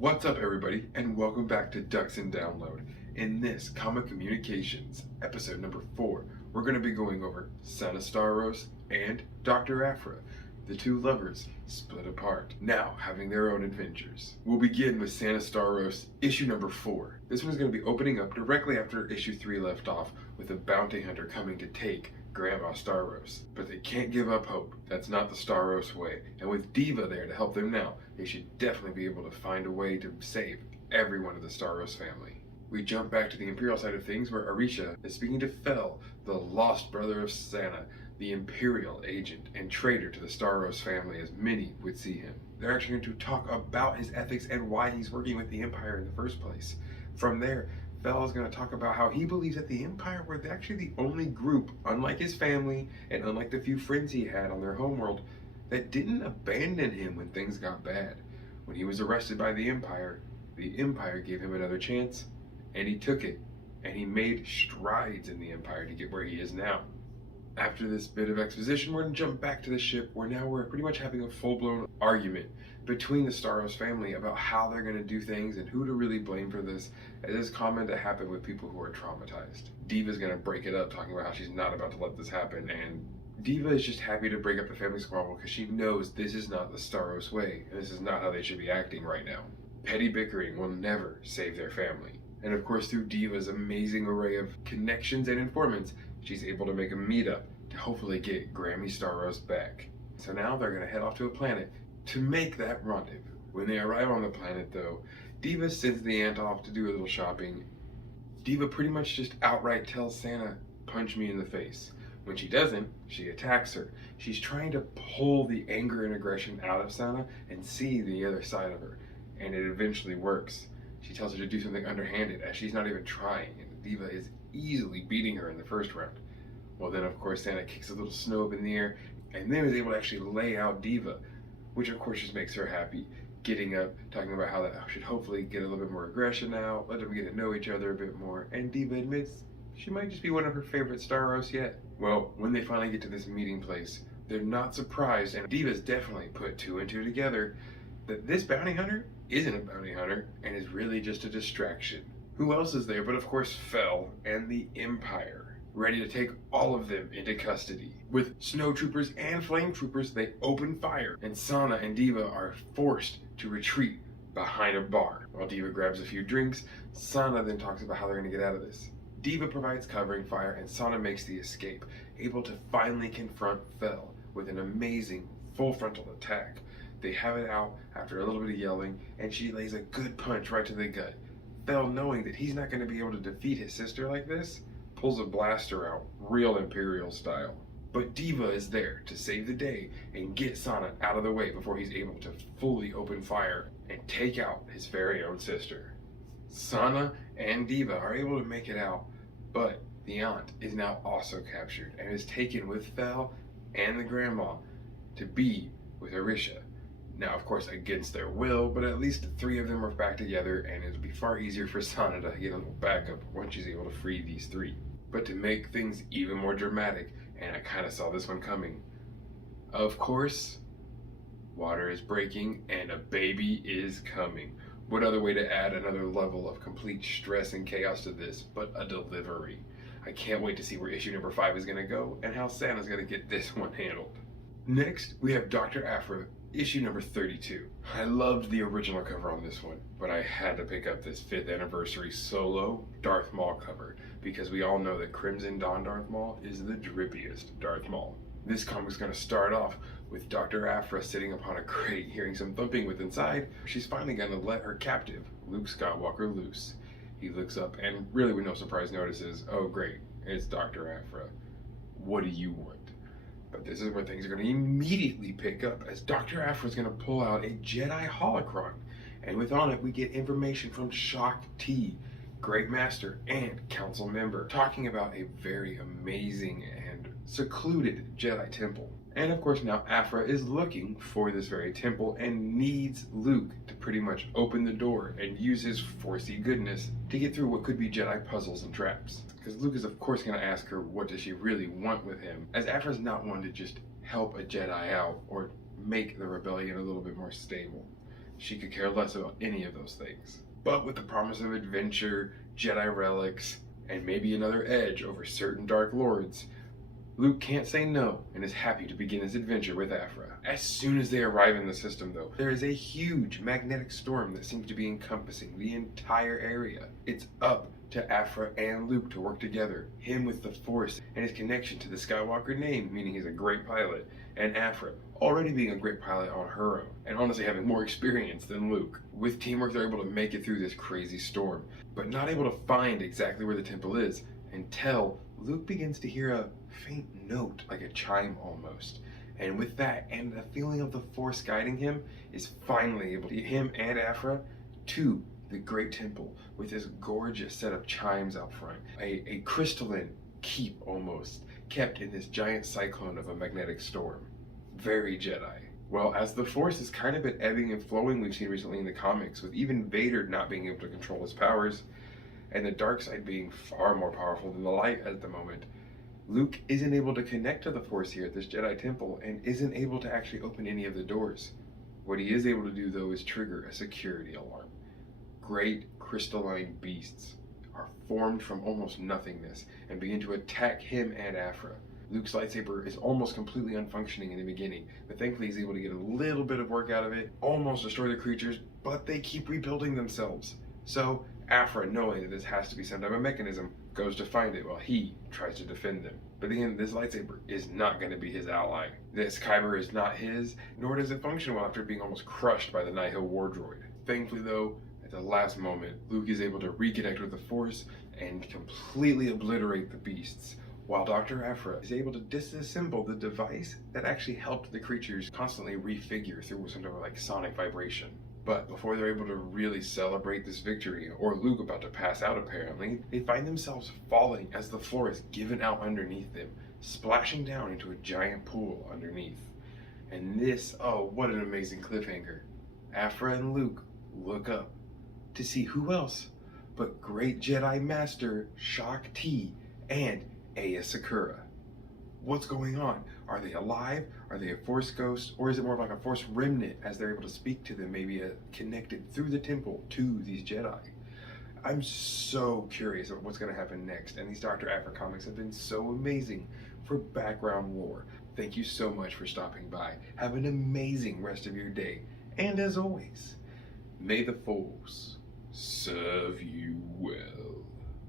What's up, everybody, and welcome back to Ducks and Download. In this Comic Communications episode number 4, we're going to be going over Sana Starros and Dr. Aphra, the two lovers split apart, now having their own adventures. We'll begin with Sana Starros, issue number 4. This one is going to be opening up directly after issue 3 left off, with a bounty hunter coming to take Grandma Starros. But they can't give up hope. That's not the Starros way. And with Diva there to help them now, they should definitely be able to find a way to save everyone of the Starros family. We jump back to the Imperial side of things, where Arisha is speaking to Fel, the lost brother of Sana, the Imperial agent and traitor to the Starros family, as many would see him. They're actually going to talk about his ethics and why he's working with the Empire in the first place. From there, Fel is going to talk about how he believes that the Empire were actually the only group, unlike his family and unlike the few friends he had on their homeworld, that didn't abandon him when things got bad. When he was arrested by the Empire gave him another chance, and he took it, and he made strides in the Empire to get where he is now. After this bit of exposition, we're going to jump back to the ship, where now we're pretty much having a full-blown argument between the Starros family about how they're going to do things and who to really blame for this, as is common to happen with people who are traumatized. Diva's going to break it up, talking about how she's not about to let this happen, and Diva is just happy to break up the family squabble because she knows this is not the Starros way, and this is not how they should be acting right now. Petty bickering will never save their family. And of course, through Diva's amazing array of connections and informants, she's able to make a meetup to hopefully get Grammy Starros back. So now they're going to head off to a planet to make that rendezvous. When they arrive on the planet, though, Diva sends the aunt off to do a little shopping. Diva pretty much just outright tells Sana, "Punch me in the face." When she doesn't, she attacks her. She's trying to pull the anger and aggression out of Sana and see the other side of her, and it eventually works. She tells her to do something underhanded, as she's not even trying, and Diva is easily beating her in the first round. Well, then of course Sana kicks a little snow up in the air, and then is able to actually lay out Diva, which of course just makes her happy. Getting up, talking about how that should hopefully get a little bit more aggression now, let them get to know each other a bit more, and Diva admits she might just be one of her favorite Starros yet. Well, when they finally get to this meeting place, they're not surprised, and Diva's definitely put 2 and 2 together, that this bounty hunter isn't a bounty hunter and is really just a distraction. Who else is there but of course Fel and the Empire, ready to take all of them into custody. With snow troopers and flame troopers, they open fire, and Sana and Diva are forced to retreat behind a bar. While Diva grabs a few drinks, Sana then talks about how they're going to get out of this. Diva provides covering fire, and Sana makes the escape, able to finally confront Fel with an amazing full frontal attack. They have it out after a little bit of yelling, and she lays a good punch right to the gut. Fel, knowing that he's not going to be able to defeat his sister like this, pulls a blaster out, real Imperial style. But Diva is there to save the day and get Sana out of the way before he's able to fully open fire and take out his very own sister. Sana and Diva are able to make it out, but the aunt is now also captured and is taken with Fel and the grandma to be with Arisha. Now, of course, against their will, but at least the 3 of them are back together, and it'll be far easier for Sana to get a little backup once she's able to free these 3. But to make things even more dramatic, and I kind of saw this one coming, of course, water is breaking and a baby is coming. What other way to add another level of complete stress and chaos to this but a delivery? I can't wait to see where issue number 5 is going to go and how Sana's going to get this one handled. Next, we have Dr. Aphra, issue number 32. I loved the original cover on this one, but I had to pick up this 5th anniversary solo Darth Maul cover, because we all know that Crimson Dawn Darth Maul is the drippiest Darth Maul. This comic's going to start off with Dr. Aphra sitting upon a crate, hearing some thumping with inside. She's finally going to let her captive, Luke Skywalker, loose. He looks up and really with no surprise notices, oh great, it's Dr. Aphra. What do you want? But this is where things are going to immediately pick up, as Dr. Aphra is going to pull out a Jedi holocron, and with on it we get information from Shock T, Great Master and Council member, talking about a very amazing and secluded Jedi temple. And of course now Aphra is looking for this very temple and needs Luke to pretty much open the door and use his forcey goodness to get through what could be Jedi puzzles and traps. Because Luke is of course going to ask her what does she really want with him, as Aphra's not one to just help a Jedi out or make the rebellion a little bit more stable. she could care less about any of those things. But with the promise of adventure, Jedi relics, and maybe another edge over certain Dark Lords, Luke can't say no and is happy to begin his adventure with Aphra. As soon as they arrive in the system, though, there is a huge magnetic storm that seems to be encompassing the entire area. It's up to Aphra and Luke to work together, him with the Force and his connection to the Skywalker name, meaning he's a great pilot, and Aphra already being a great pilot on her own, and honestly having more experience than Luke. With teamwork, they're able to make it through this crazy storm, but not able to find exactly where the temple is until Luke begins to hear a faint note, like a chime almost. And with that, and the feeling of the Force guiding him, is finally able to get him and Aphra to the great temple with this gorgeous set of chimes out front. A crystalline keep almost, kept in this giant cyclone of a magnetic storm. Very Jedi. Well, as the Force has kind of been ebbing and flowing, we've seen recently in the comics, with even Vader not being able to control his powers, and the dark side being far more powerful than the light at the moment, Luke isn't able to connect to the Force here at this Jedi temple and isn't able to actually open any of the doors. What he is able to do, though, is trigger a security alarm. Great crystalline beasts are formed from almost nothingness and begin to attack him and Aphra. Luke's lightsaber is almost completely unfunctioning in the beginning, but thankfully he's able to get a little bit of work out of it, almost destroy the creatures, but they keep rebuilding themselves. So Aphra, knowing that this has to be some type of mechanism, goes to find it while he tries to defend them. But again, this lightsaber is not going to be his ally. This kyber is not his, nor does it function well after being almost crushed by the Nihil war droid. Thankfully though, at the last moment, Luke is able to reconnect with the Force and completely obliterate the beasts, while Dr. Aphra is able to disassemble the device that actually helped the creatures constantly refigure through some type of like sonic vibration. But before they're able to really celebrate this victory, or Luke about to pass out apparently, they find themselves falling as the floor is given out underneath them, splashing down into a giant pool underneath. And this, oh, what an amazing cliffhanger. Aphra and Luke look up to see who else but great Jedi Master Shaak Ti and Aya Sakura. What's going on? Are they alive? Are they a Force ghost? Or is it more like a Force remnant as they're able to speak to them, maybe connected through the temple to these Jedi? I'm so curious about what's going to happen next, and these Dr. Aphra comics have been so amazing for background lore. Thank you so much for stopping by. Have an amazing rest of your day, and as always, may the Force serve you well.